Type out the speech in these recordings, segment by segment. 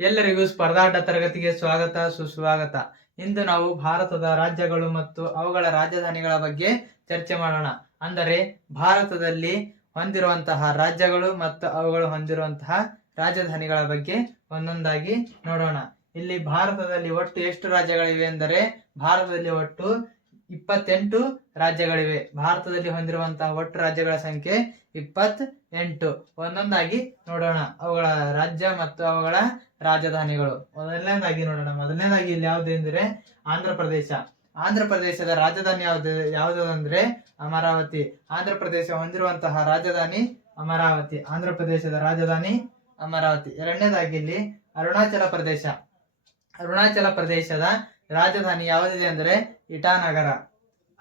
ಎಲ್ಲರಿಗೂ ಸ್ಪರ್ಧಾಟ ತರಗತಿಗೆ ಸ್ವಾಗತ, ಸುಸ್ವಾಗತ. ಇಂದು ನಾವು ಭಾರತದ ರಾಜ್ಯಗಳು ಮತ್ತು ಅವುಗಳ ರಾಜಧಾನಿಗಳ ಬಗ್ಗೆ ಚರ್ಚೆ ಮಾಡೋಣ. ಅಂದರೆ ಭಾರತದಲ್ಲಿ ಹೊಂದಿರುವಂತಹ ರಾಜ್ಯಗಳು ಮತ್ತು ಅವುಗಳು ಹೊಂದಿರುವಂತಹ ರಾಜಧಾನಿಗಳ ಬಗ್ಗೆ ಒಂದೊಂದಾಗಿ ನೋಡೋಣ. ಇಲ್ಲಿ ಭಾರತದಲ್ಲಿ ಒಟ್ಟು ಎಷ್ಟು ರಾಜ್ಯಗಳಿವೆ ಎಂದರೆ ಭಾರತದಲ್ಲಿ ಒಟ್ಟು ಇಪ್ಪತ್ತೆಂಟು ರಾಜ್ಯಗಳಿವೆ. ಭಾರತದಲ್ಲಿ ಹೊಂದಿರುವಂತಹ ಒಟ್ಟು ರಾಜ್ಯಗಳ ಸಂಖ್ಯೆ ಇಪ್ಪತ್ ಎಂಟು ಒಂದೊಂದಾಗಿ ನೋಡೋಣ. ಅವುಗಳ ರಾಜ್ಯ ಮತ್ತು ಅವುಗಳ ರಾಜಧಾನಿಗಳು. ಮೊದಲನೇದಾಗಿ ನೋಡೋಣ. ಮೊದಲನೇದಾಗಿ ಇಲ್ಲಿ ಯಾವುದು ಎಂದರೆ ಆಂಧ್ರ ಪ್ರದೇಶ ಆಂಧ್ರ ಪ್ರದೇಶದ ರಾಜಧಾನಿ ಯಾವುದು? ಯಾವುದು ಅಂದ್ರೆ ಅಮರಾವತಿ. ಆಂಧ್ರ ಪ್ರದೇಶ ಹೊಂದಿರುವಂತಹ ರಾಜಧಾನಿ ಅಮರಾವತಿ. ಆಂಧ್ರ ಪ್ರದೇಶದ ರಾಜಧಾನಿ ಅಮರಾವತಿ. ಎರಡನೇದಾಗಿ ಇಲ್ಲಿ ಅರುಣಾಚಲ ಪ್ರದೇಶ. ಅರುಣಾಚಲ ಪ್ರದೇಶದ ರಾಜಧಾನಿ ಯಾವುದಿದೆ ಅಂದರೆ ಇಟಾನಗರ.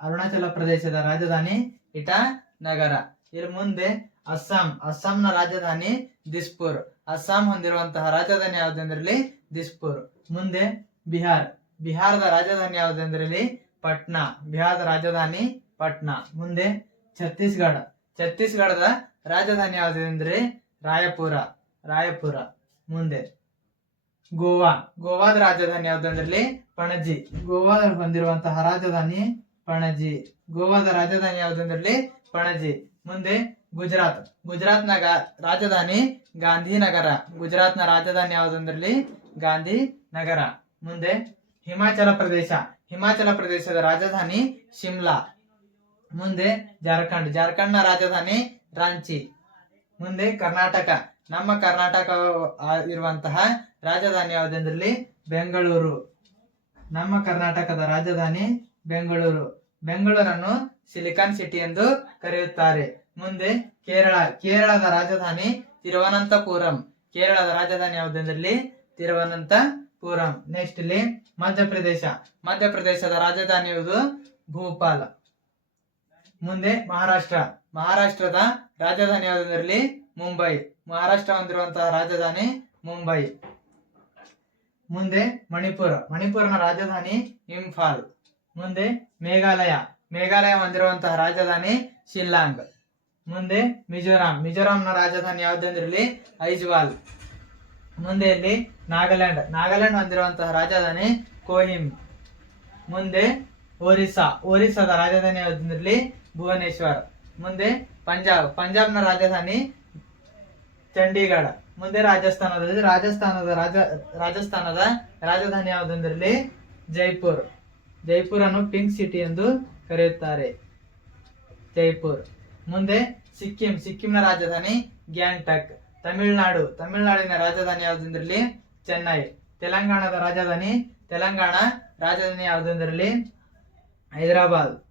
ಅರುಣಾಚಲ ಪ್ರದೇಶದ ರಾಜಧಾನಿ ಇಟಾನಗರ. ಇದ್ರ ಮುಂದೆ ಅಸ್ಸಾಂ. ಅಸ್ಸಾಂನ ರಾಜಧಾನಿ ದಿಸ್ಪುರ್. ಅಸ್ಸಾಂ ಹೊಂದಿರುವಂತಹ ರಾಜಧಾನಿ ಯಾವುದೆಂದ್ರಲ್ಲಿ ದಿಸ್ಪುರ್. ಮುಂದೆ ಬಿಹಾರ್. ಬಿಹಾರದ ರಾಜಧಾನಿ ಯಾವುದೆಂದ್ರಲ್ಲಿ ಪಟ್ನಾ. ಬಿಹಾರದ ರಾಜಧಾನಿ ಪಟ್ನಾ. ಮುಂದೆ ಛತ್ತೀಸ್ಗಢ. ಛತ್ತೀಸ್ಗಢದ ರಾಜಧಾನಿ ಯಾವುದೆಂದ್ರೆ ರಾಯಪುರ. ರಾಯಪುರ. ಮುಂದೆ ಗೋವಾ. ಗೋವಾದ ರಾಜಧಾನಿ ಯಾವ್ದಂದ್ರಲ್ಲಿ ಪಣಜಿ. ಗೋವಾದ ಹೊಂದಿರುವಂತಹ ರಾಜಧಾನಿ ಪಣಜಿ. ಗೋವಾದ ರಾಜಧಾನಿ ಯಾವ್ದಂದ್ರಲ್ಲಿ ಪಣಜಿ. ಮುಂದೆ ಗುಜರಾತ್. ಗುಜರಾತ್ನಾಗ ರಾಜಧಾನಿ ಗಾಂಧಿನಗರ. ಗುಜರಾತ್ನ ರಾಜಧಾನಿ ಯಾವ್ದಂದ್ರಲ್ಲಿ ಗಾಂಧಿ ನಗರ ಮುಂದೆ ಹಿಮಾಚಲ ಪ್ರದೇಶ. ಹಿಮಾಚಲ ಪ್ರದೇಶದ ರಾಜಧಾನಿ ಶಿಮ್ಲಾ. ಮುಂದೆ ಜಾರ್ಖಂಡ್. ಜಾರ್ಖಂಡ್ನ ರಾಜಧಾನಿ ರಾಂಚಿ. ಮುಂದೆ ಕರ್ನಾಟಕ. ನಮ್ಮ ಕರ್ನಾಟಕ ಇರುವಂತಹ ರಾಜಧಾನಿ ಯಾವುದೆಂದರಲ್ಲಿ? ಬೆಂಗಳೂರು. ನಮ್ಮ ಕರ್ನಾಟಕದ ರಾಜಧಾನಿ ಬೆಂಗಳೂರು. ಬೆಂಗಳೂರನ್ನು ಸಿಲಿಕಾನ್ ಸಿಟಿ ಎಂದು ಕರೆಯುತ್ತಾರೆ. ಮುಂದೆ ಕೇರಳ. ಕೇರಳದ ರಾಜಧಾನಿ ತಿರುವನಂತಪುರಂ. ಕೇರಳದ ರಾಜಧಾನಿ ಯಾವುದೆಂದರಲ್ಲಿ? ತಿರುವನಂತಪುರಂ. ನೆಕ್ಸ್ಟ್ ಇಲ್ಲಿ ಮಧ್ಯಪ್ರದೇಶ. ಮಧ್ಯಪ್ರದೇಶದ ರಾಜಧಾನಿ ಯಾವುದು? ಭೂಪಾಲ್. ಮುಂದೆ ಮಹಾರಾಷ್ಟ್ರ. ಮಹಾರಾಷ್ಟ್ರದ ರಾಜಧಾನಿ ಯಾವುದರಲ್ಲಿ ಮುಂಬೈ. ಮಹಾರಾಷ್ಟ್ರ ಹೊಂದಿರುವಂತಹ ರಾಜಧಾನಿ ಮುಂಬೈ. ಮುಂದೆ ಮಣಿಪುರ. ಮಣಿಪುರನ ರಾಜಧಾನಿ ಇಂಫಾಲ್. ಮುಂದೆ ಮೇಘಾಲಯ. ಮೇಘಾಲಯ ಹೊಂದಿರುವಂತಹ ರಾಜಧಾನಿ ಶಿಲ್ಲಾಂಗ್. ಮುಂದೆ ಮಿಜೋರಾಂ. ಮಿಜೋರಾಂನ ರಾಜಧಾನಿ ಯಾವುದಂದ್ರಲ್ಲಿ? ಐಜ್ವಾಲ್. ಮುಂದೆ ಇಲ್ಲಿ ನಾಗಾಲ್ಯಾಂಡ್. ನಾಗಾಲ್ಯಾಂಡ್ ಹೊಂದಿರುವಂತಹ ರಾಜಧಾನಿ ಕೋಹಿಮ್. ಮುಂದೆ ಒರಿಸ್ಸಾ. ಒರಿಸ್ಸಾದ ರಾಜಧಾನಿ ಯಾವುದಂದ್ರಲ್ಲಿ? ಭುವನೇಶ್ವರ್. ಮುಂದೆ ಪಂಜಾಬ್. ಪಂಜಾಬ್ನ ರಾಜಧಾನಿ ಚಂಡೀಗಢ. ಮುಂದೆ ರಾಜಸ್ಥಾನದಲ್ಲಿ ರಾಜಸ್ಥಾನದ ರಾಜ, ರಾಜಸ್ಥಾನದ ರಾಜಧಾನಿ ಯಾವುದಂದ್ರಲ್ಲಿ? ಜೈಪುರ್. ಅನ್ನು ಪಿಂಕ್ ಸಿಟಿ ಎಂದು ಕರೆಯುತ್ತಾರೆ. ಜೈಪುರ್. ಮುಂದೆ ಸಿಕ್ಕಿಂ. ಸಿಕ್ಕಿಂನ ರಾಜಧಾನಿ ಗ್ಯಾಂಗ್ಟಕ್. ತಮಿಳುನಾಡು. ತಮಿಳುನಾಡಿನ ರಾಜಧಾನಿ ಯಾವುದಂದ್ರಲ್ಲಿ? ಚೆನ್ನೈ. ತೆಲಂಗಾಣದ ರಾಜಧಾನಿ, ತೆಲಂಗಾಣ ರಾಜಧಾನಿ ಯಾವುದಂದ್ರಲ್ಲಿ? ಹೈದರಾಬಾದ್.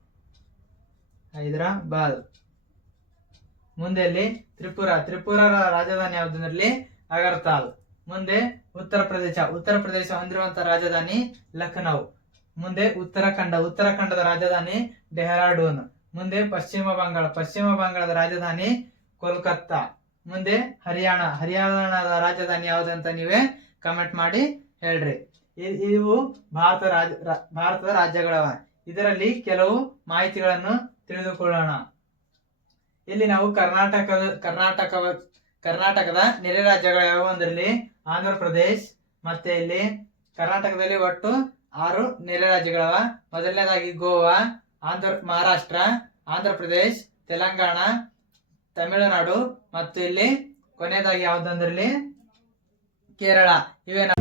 ಹೈದರಾಬಾದ್ ಮುಂದೆ ಅಲ್ಲಿ ತ್ರಿಪುರ. ತ್ರಿಪುರ ರಾಜಧಾನಿ ಯಾವುದಂದ್ರಲ್ಲಿ ಅಗರ್ತಾಲ್. ಮುಂದೆ ಉತ್ತರ ಪ್ರದೇಶ. ಉತ್ತರ ಪ್ರದೇಶ ಹೊಂದಿರುವಂತಹ ರಾಜಧಾನಿ ಲಖನೌ. ಮುಂದೆ ಉತ್ತರಾಖಂಡ. ಉತ್ತರಾಖಂಡದ ರಾಜಧಾನಿ ಡೆಹರಾಡೂನ್. ಮುಂದೆ ಪಶ್ಚಿಮ ಬಂಗಾಳ. ಪಶ್ಚಿಮ ಬಂಗಾಳದ ರಾಜಧಾನಿ ಕೋಲ್ಕತ್ತಾ. ಮುಂದೆ ಹರಿಯಾಣ. ಹರಿಯಾಣದ ರಾಜಧಾನಿ ಯಾವುದಂತ ನೀವೇ ಕಮೆಂಟ್ ಮಾಡಿ ಹೇಳ್ರಿ. ಇವು ಭಾರತ ರಾಜ ಭಾರತದ ರಾಜ್ಯಗಳವ. ಇದರಲ್ಲಿ ಕೆಲವು ಮಾಹಿತಿಗಳನ್ನು ತಿಳಿದುಕೊಳ್ಳೋಣ. ಇಲ್ಲಿ ನಾವು ಕರ್ನಾಟಕದ ಕರ್ನಾಟಕ ಕರ್ನಾಟಕದ ನೆರೆ ರಾಜ್ಯಗಳು ಯಾವುವು ಅಂದ್ರಲ್ಲಿ ಆಂಧ್ರ ಪ್ರದೇಶ್, ಮತ್ತೆ ಇಲ್ಲಿ ಕರ್ನಾಟಕದಲ್ಲಿ ಒಟ್ಟು ಆರು ನೆರೆ ರಾಜ್ಯಗಳವ. ಮೊದಲನೇದಾಗಿ ಗೋವಾ, ಆಂಧ್ರ, ಮಹಾರಾಷ್ಟ್ರ, ಆಂಧ್ರ ಪ್ರದೇಶ್, ತೆಲಂಗಾಣ, ತಮಿಳುನಾಡು, ಮತ್ತು ಇಲ್ಲಿ ಕೊನೆಯದಾಗಿ ಯಾವುದಂದ್ರಲ್ಲಿ ಕೇರಳ. ಇವೇನಾ